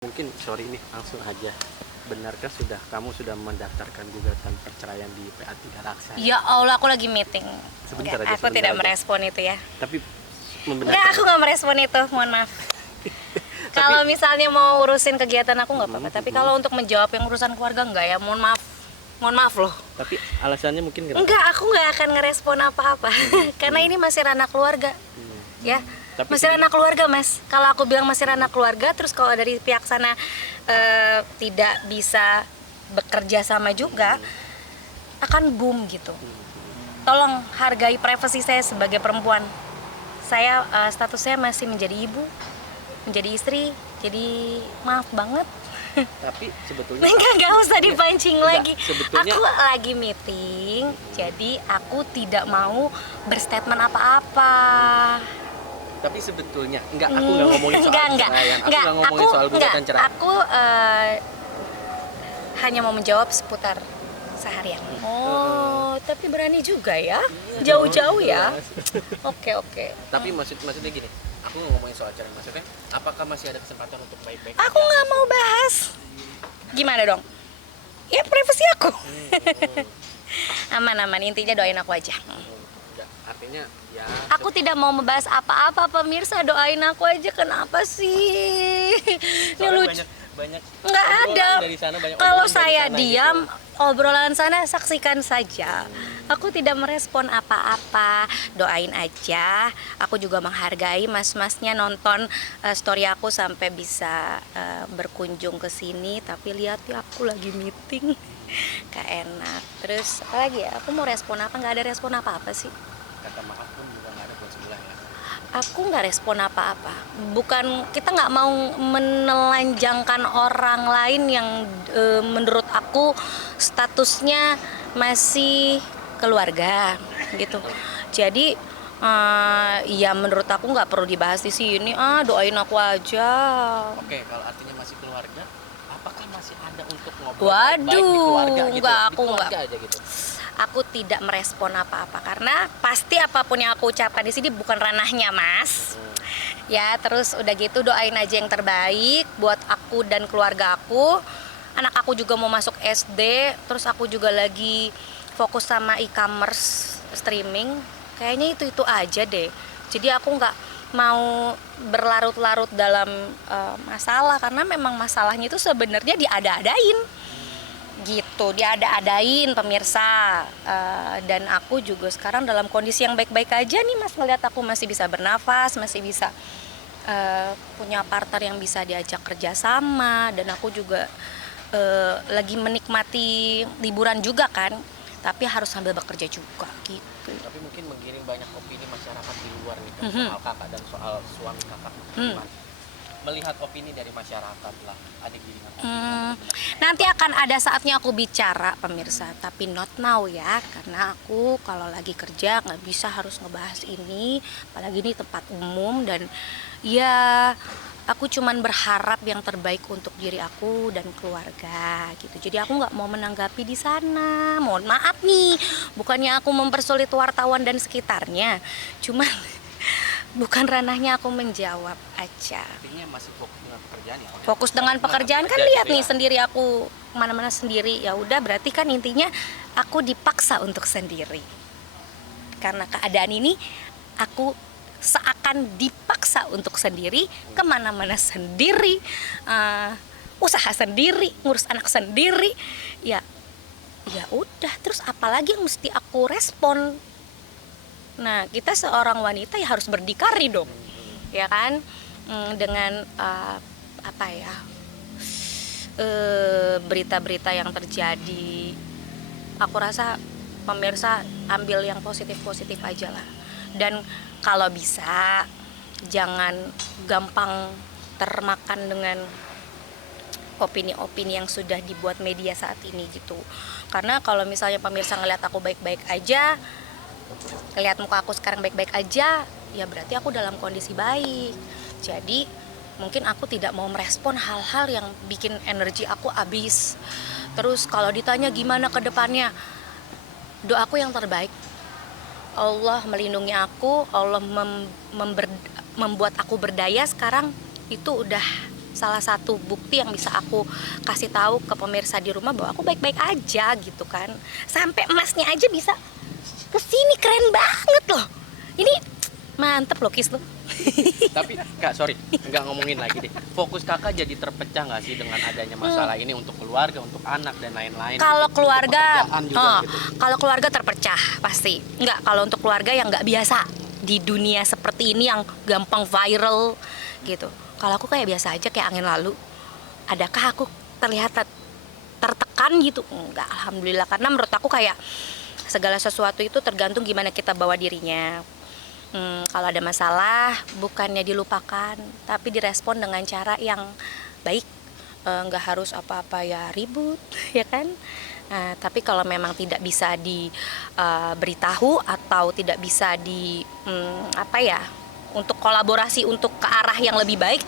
Mungkin sorry nih langsung aja. Benarkah kamu sudah mendaftarkan gugatan perceraian di PA3 Raksa? Ya Allah, aku lagi meeting. Sebentar Enggak, aja, aku tidak aja. merespon itu ya. Tapi Enggak, membenarkan. aku nggak merespon itu, mohon maaf. Kalau misalnya mau urusin kegiatan aku nggak apa-apa, tapi kalau untuk menjawab yang urusan keluarga enggak ya, mohon maaf. Mohon maaf loh. Tapi alasannya mungkin kenapa? Enggak, aku nggak akan ngerespon apa-apa. Karena ini masih ranah keluarga. Ya. Tapi Masih ranah keluarga, Mas. Kalau aku bilang masih ranah keluarga, terus kalau dari pihak sana tidak bisa bekerja sama juga, akan boom gitu. Tolong hargai privasi saya sebagai perempuan. Saya statusnya masih menjadi ibu, menjadi istri, jadi maaf banget. Tapi sebetulnya Nggak usah dipancing lagi. sebetulnya Aku lagi meeting, jadi aku tidak mau berstatement apa-apa. tapi sebetulnya aku nggak ngomongin soal perceraian. Aku nggak ngomongin soal gugatan cerai. Aku hanya mau menjawab seputar seharian. Oh, tapi berani juga ya, jauh-jauh ya. Oke. Tapi maksudnya gini, aku nggak ngomongin soal cerai. Maksudnya, apakah masih ada kesempatan untuk baik-baik? Aku nggak mau bahas. Gimana dong? Ya privasi aku. Aman-aman, intinya doain aku aja. Enggak, artinya ya. Aku tidak mau membahas apa-apa, pemirsa, doain aku aja. Kenapa sih? Ini lucu. Banyak Nggak ada. dari sana, banyak Kalau omongan dari saya sana diam, gitu. obrolan sana saksikan saja. Aku tidak merespon apa-apa. Doain aja. Aku juga menghargai mas-masnya nonton story aku sampai bisa berkunjung ke sini. Tapi lihat ya, aku lagi meeting. Gak enak. Terus apa lagi ya? Aku mau respon apa? Nggak ada respon apa-apa sih. Kata maaf pun juga nggak ada buat sebelah ya. Aku nggak respon apa-apa. Bukan, kita nggak mau menelanjangkan orang lain yang menurut aku statusnya masih keluarga gitu. Jadi ya menurut aku nggak perlu dibahas di sini. Doain aku aja. Oke, kalau artinya masih keluarga, apakah masih ada untuk ngobrol Waduh, baik-baik di keluarga gitu? nggak, Di aku keluarga nggak. aja gitu. Aku tidak merespon apa-apa karena pasti apapun yang aku ucapkan di sini bukan ranahnya, Mas. Ya, terus udah gitu doain aja yang terbaik buat aku dan keluarga aku. Anak aku juga mau masuk SD, terus aku juga lagi fokus sama e-commerce streaming. Kayaknya itu aja deh. Jadi aku nggak mau berlarut-larut dalam masalah karena memang masalahnya itu sebenarnya diada-adain. Gitu, diada-adain pemirsa. Dan aku juga sekarang dalam kondisi yang baik-baik aja nih, Mas. Ngeliat aku masih bisa bernafas, masih bisa punya partner yang bisa diajak kerjasama, dan aku juga lagi menikmati liburan juga kan, tapi harus sambil bekerja juga gitu. Tapi mungkin menggiring banyak opini masyarakat di luar nih kan, soal kakak dan soal suami kakak. Gimana? Melihat opini dari masyarakat lah, adik diri kakak. Nanti akan ada saatnya aku bicara pemirsa, tapi not now ya, karena aku kalau lagi kerja nggak bisa harus ngebahas ini, apalagi ini tempat umum. Dan ya aku cuman berharap yang terbaik untuk diri aku dan keluarga gitu. Jadi aku nggak mau menanggapi di sana. Mohon maaf nih, bukannya aku mempersulit wartawan dan sekitarnya, cuman bukan ranahnya aku menjawab aja. Artinya masih fokus dengan pekerjaan ya? Fokus dengan pekerjaan kan, lihat nih sendiri aku kemana-mana sendiri. Ya udah, berarti kan intinya aku dipaksa untuk sendiri. Karena keadaan ini aku seakan dipaksa untuk sendiri, kemana-mana sendiri, usaha sendiri, ngurus anak sendiri. Ya udah, terus apalagi yang mesti aku respon? Nah, kita seorang wanita ya harus berdikari dong, ya kan? Dengan berita-berita yang terjadi. Aku rasa pemirsa ambil yang positif-positif aja lah. Dan kalau bisa jangan gampang termakan dengan opini-opini yang sudah dibuat media saat ini gitu. Karena kalau misalnya pemirsa ngeliat aku baik-baik aja, lihat muka aku sekarang baik-baik aja, ya berarti aku dalam kondisi baik. Jadi mungkin aku tidak mau merespon hal-hal yang bikin energi aku habis. Terus kalau ditanya gimana ke depannya, doaku yang terbaik. Allah melindungi aku, Allah membuat aku berdaya sekarang, itu udah salah satu bukti yang bisa aku kasih tahu ke pemirsa di rumah bahwa aku baik-baik aja gitu kan. Sampai emasnya aja bisa kesini, keren banget loh. Ini mantep loh Kis tuh. Tapi Kak, sorry, nggak ngomongin lagi deh. Fokus Kakak jadi terpecah nggak sih dengan adanya masalah ini untuk keluarga, untuk anak dan lain-lain? Kalau gitu, keluarga, untuk pekerjaan juga gitu. kalau keluarga terpecah pasti. Enggak, kalau untuk keluarga yang nggak biasa di dunia seperti ini yang gampang viral gitu. Kalau aku kayak biasa aja, kayak angin lalu. Adakah aku terlihat tertekan gitu? Enggak, alhamdulillah. Karena menurut aku kayak segala sesuatu itu tergantung gimana kita bawa dirinya. Kalau ada masalah, bukannya dilupakan, tapi direspon dengan cara yang baik. Nggak harus apa-apa ya ribut, ya kan? Tapi kalau memang tidak bisa diberitahu atau tidak bisa untuk kolaborasi untuk ke arah yang lebih baik,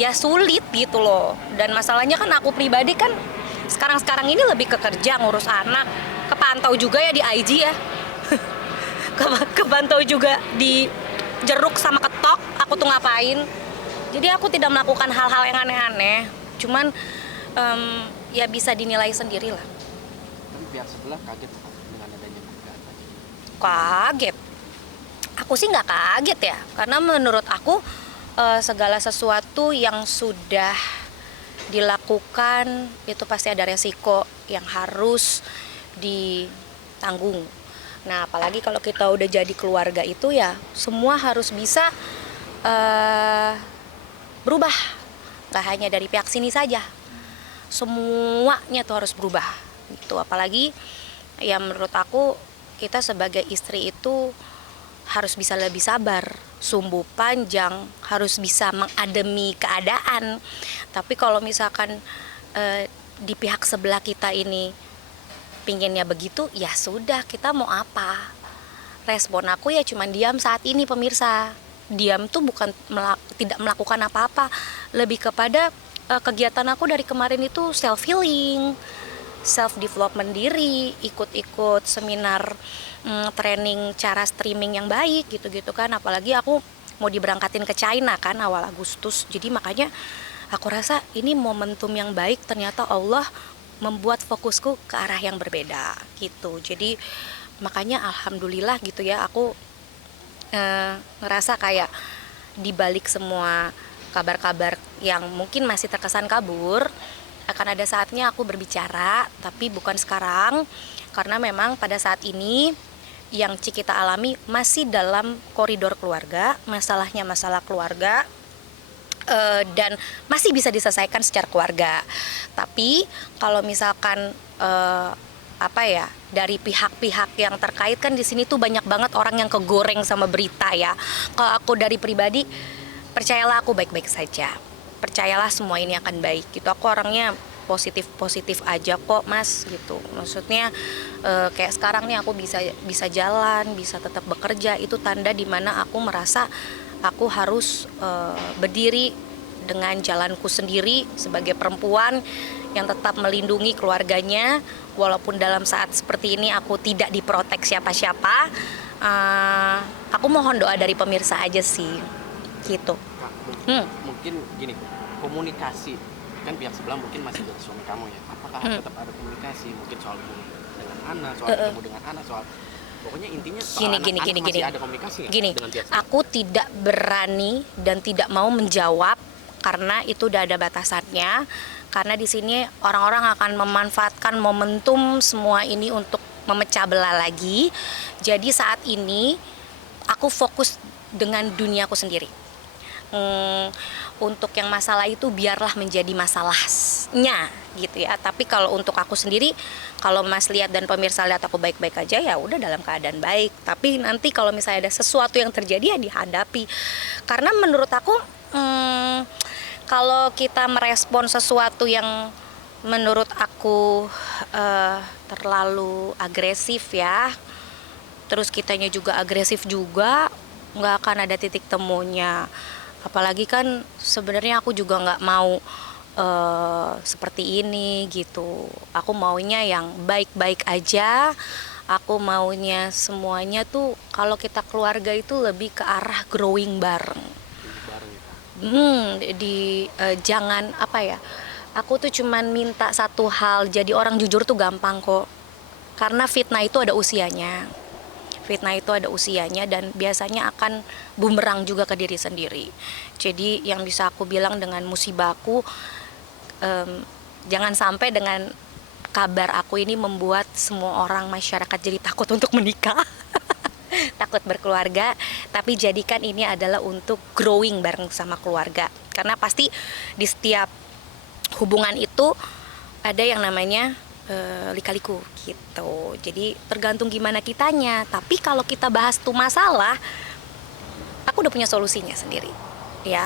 ya sulit gitu loh. Dan masalahnya kan aku pribadi kan sekarang ini lebih ke kerja, ngurus anak, kepantau juga ya di IG ya. Kepantau juga di jeruk sama ketok aku tuh ngapain. Jadi aku tidak melakukan hal-hal yang aneh-aneh, cuman ya bisa dinilai sendiri lah. Tapi pihak sebelah kaget dengan adanya gugatan. Kaget, aku sih nggak kaget ya, karena menurut aku segala sesuatu yang sudah dilakukan itu pasti ada resiko yang harus ditanggung. Nah, apalagi kalau kita udah jadi keluarga itu ya semua harus bisa berubah. Gak hanya dari pihak sini saja, semuanya tuh harus berubah gitu. Apalagi ya menurut aku kita sebagai istri itu harus bisa lebih sabar, sumbu panjang, harus bisa mengademi keadaan. Tapi kalau misalkan di pihak sebelah kita ini pinginnya begitu, ya sudah, kita mau apa? Respon aku ya cuman diam saat ini pemirsa. Diam tuh bukan tidak melakukan apa-apa, lebih kepada kegiatan aku dari kemarin itu self healing, self development diri, ikut-ikut seminar training cara streaming yang baik gitu-gitu kan. Apalagi aku mau diberangkatin ke China kan awal Agustus. Jadi makanya aku rasa ini momentum yang baik, ternyata Allah membuat fokusku ke arah yang berbeda gitu. Jadi makanya alhamdulillah gitu ya, aku ngerasa kayak dibalik semua kabar-kabar yang mungkin masih terkesan kabur, akan ada saatnya aku berbicara, tapi bukan sekarang, karena memang pada saat ini yang kita alami masih dalam koridor keluarga, masalahnya masalah keluarga, dan masih bisa diselesaikan secara keluarga. Tapi kalau misalkan dari pihak-pihak yang terkait kan di sini tuh banyak banget orang yang kegoreng sama berita ya. Kalau aku dari pribadi, percayalah aku baik-baik saja. Percayalah semua ini akan baik gitu. Aku orangnya positif aja kok Mas gitu. Maksudnya kayak sekarang nih aku bisa jalan, bisa tetap bekerja, itu tanda dimana aku merasa aku harus berdiri dengan jalanku sendiri sebagai perempuan yang tetap melindungi keluarganya, walaupun dalam saat seperti ini aku tidak diprotek siapa-siapa. Aku mohon doa dari pemirsa aja sih gitu. Mungkin gini, komunikasi kan pihak sebelah mungkin masih dari suami kamu ya, apakah tetap ada komunikasi mungkin soal dengan anak, soal ketemu dengan anak, soal pokoknya intinya soal anak-anak masih ada komunikasi gini, dengan pihak sebelah? aku tidak berani dan tidak mau menjawab karena itu udah ada batasannya. Karena di sini orang-orang akan memanfaatkan momentum semua ini untuk memecah belah lagi. Jadi saat ini aku fokus dengan duniaku sendiri. Untuk yang masalah itu biarlah menjadi masalahnya gitu ya. Tapi kalau untuk aku sendiri, kalau Mas lihat dan pemirsa lihat aku baik-baik aja, ya udah dalam keadaan baik. Tapi nanti kalau misalnya ada sesuatu yang terjadi ya dihadapi. Karena menurut aku kalau kita merespon sesuatu yang menurut aku terlalu agresif ya, terus kitanya juga agresif juga, nggak akan ada titik temunya. Apalagi kan sebenarnya aku juga nggak mau seperti ini gitu. Aku maunya yang baik-baik aja. Aku maunya semuanya tuh kalau kita keluarga itu lebih ke arah growing bareng. Jangan apa ya, aku tuh cuman minta satu hal, jadi orang jujur tuh gampang kok. Karena fitnah itu ada usianya. Fitnah itu ada usianya dan biasanya akan bumerang juga ke diri sendiri. Jadi yang bisa aku bilang dengan musibahku, jangan sampai dengan kabar aku ini membuat semua orang masyarakat jadi takut untuk menikah. Takut berkeluarga, tapi jadikan ini adalah untuk growing bareng sama keluarga. Karena pasti di setiap hubungan itu ada yang namanya lika-liku gitu. Jadi tergantung gimana kitanya. Tapi kalau kita bahas tuh masalah, aku udah punya solusinya sendiri. Ya,